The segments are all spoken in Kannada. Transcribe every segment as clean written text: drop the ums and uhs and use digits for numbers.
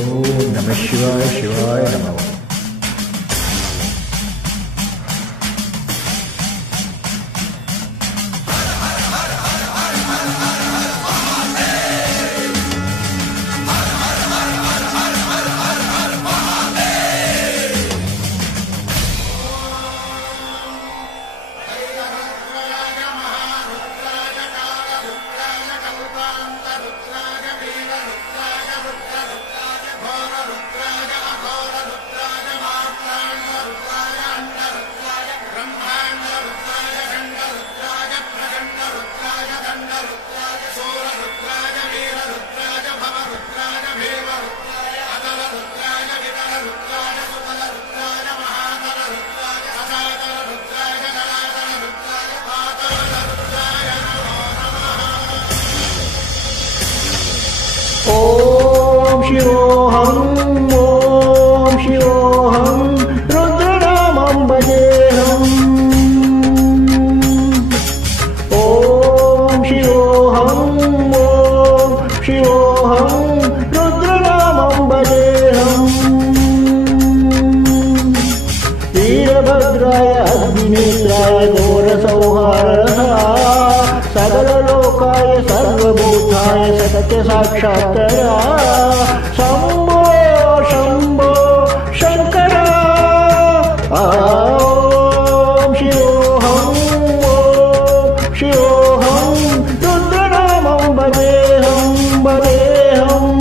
ಓಂ ನಮಃ ಶಿವಾಯ ಶಿವಾಯ ನಮಃ. ಓಂ ಶಿವೋಹಂ ಓಂ ಶಿವೋಹಂ ರುದ್ರನಾಮಂ ಭಜೇಹಂ. ಓಂ ಶಿವೋಹಂ ಓಂ ಶಿವೋಹಂ ರುದ್ರನಾಮಂ ಭಜೇಹಂ. ವೀರಭದ್ರಾಯ ಅಗ್ನಿನೇತ್ರಾಯ ಘೋರಸಂಹಾರಃ सकललोकाय सर्वभूताय सत्यसाक्षात्कार शम्भो शम्भो शङ्कर. ॐ शिवोऽहं ॐ शिवोऽहं रुद्रनामं भजेऽहं भजेऽहम्.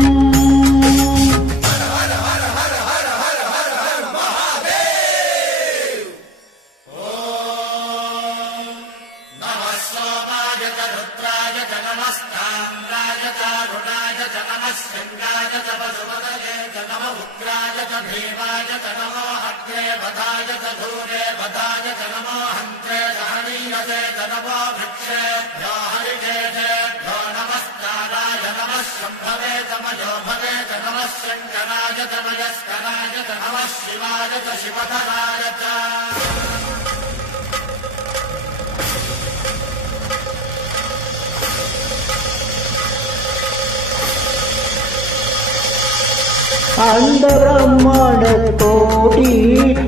अंड ब्रह्मांड कोटि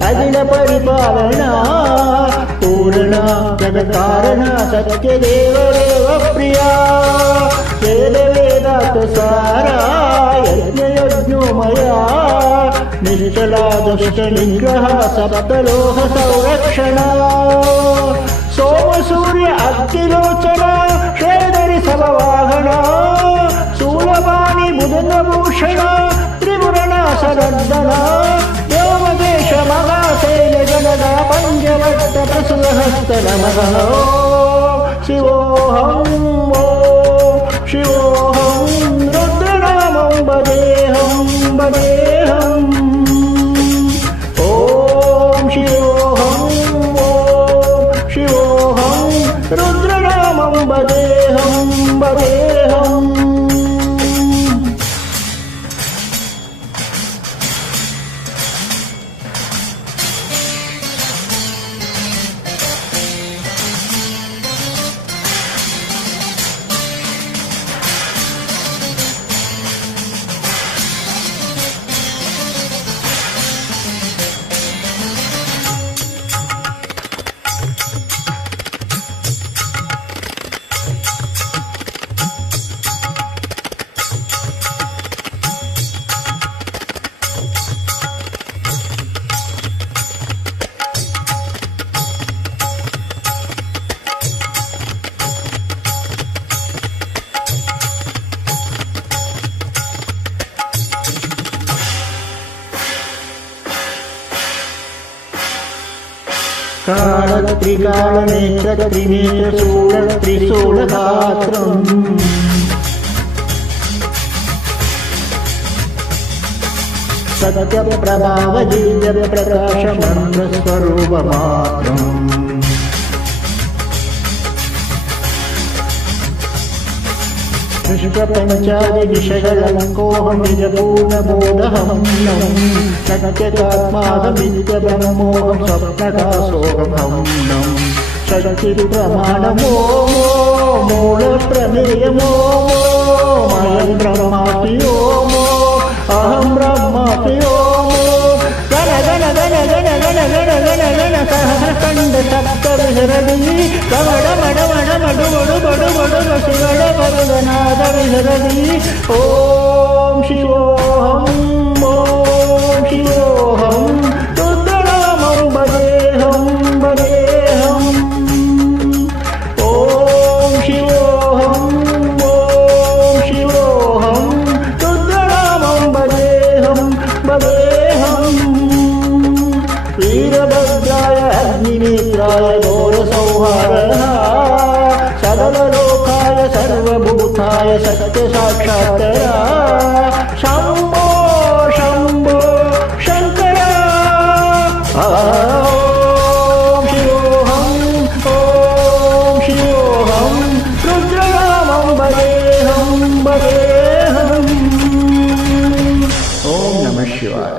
अखिल परिपालना पूर्ण जगत्कारण सत्य देव देव प्रिया वेद वेदात सारा यज्ञ यज्ञोमया निश्चला दुष्ट निग्रह सप्तलोह संरक्षण सोम सूर्य अग्निलोचन श्रीधरि सभवाहन शूलपाणि बुधनभूषण त्रिपुरनाशनर्दन व्योमकेश महाशैल जनक पंचवट्ट प्रसुरहस्त नमः. शिवोऽहं ॐ शिवोऽहं रुद्रनामं भजेऽहं भजेऽहम्. ॐ शिवोऽहं ॐ शिवोऽहं रुद्रनामं भजेऽहं भजेऽहम्. कालत्रिकालनेत्र त्रिनेत्र शूल त्रिशूलगात्रम् सत्यप्रभाव दिव्य प्रकाश मंत्र स्वरूप मात्रम् पंचादि विषयलङ्कोऽहं निजपूर्णबोधहं सत्यतात्माहमित्य ब्रह्मोऽहं स्वप्नकाशोऽहं शक्तिप्रमाणमो मूलप्रमेयमो मयं ब्रह्मास्मि ओमो अहं ಸಪ್ತ ವಿಸರದಿ ಕಮಡ ಮಡ ಮಡ ಮಡು ಮಡು ಬಡು ಬಡು ಬಸಿಗಳ ಬರುದನಾದ ವಿಸರದಿ ಓಂ ಶಿವೋಹಂ ಓಂ ಶಿವೋಹಂ ರುದ್ರನಾಮಂ ಭಜೇಹಂ ಭಜೇಹಂ ಓಂ ಶಿವೋಹಂ ಓಂ ಶಿವೋಹಂ ರುದ್ರನಾಮಂ ಭಜೇಹಂ ಭಜೇಹಂ वीरभद्राय अग्निनेत्राय घोरसंहारः सकललोकाय सर्वभूताय सत्यसाक्षात्करा शम्भो शम्भो शङ्कर ॐ शिवोऽहं रुद्रनामं भजेऽहं भजेऽहम् ॐ नमः शिवाय।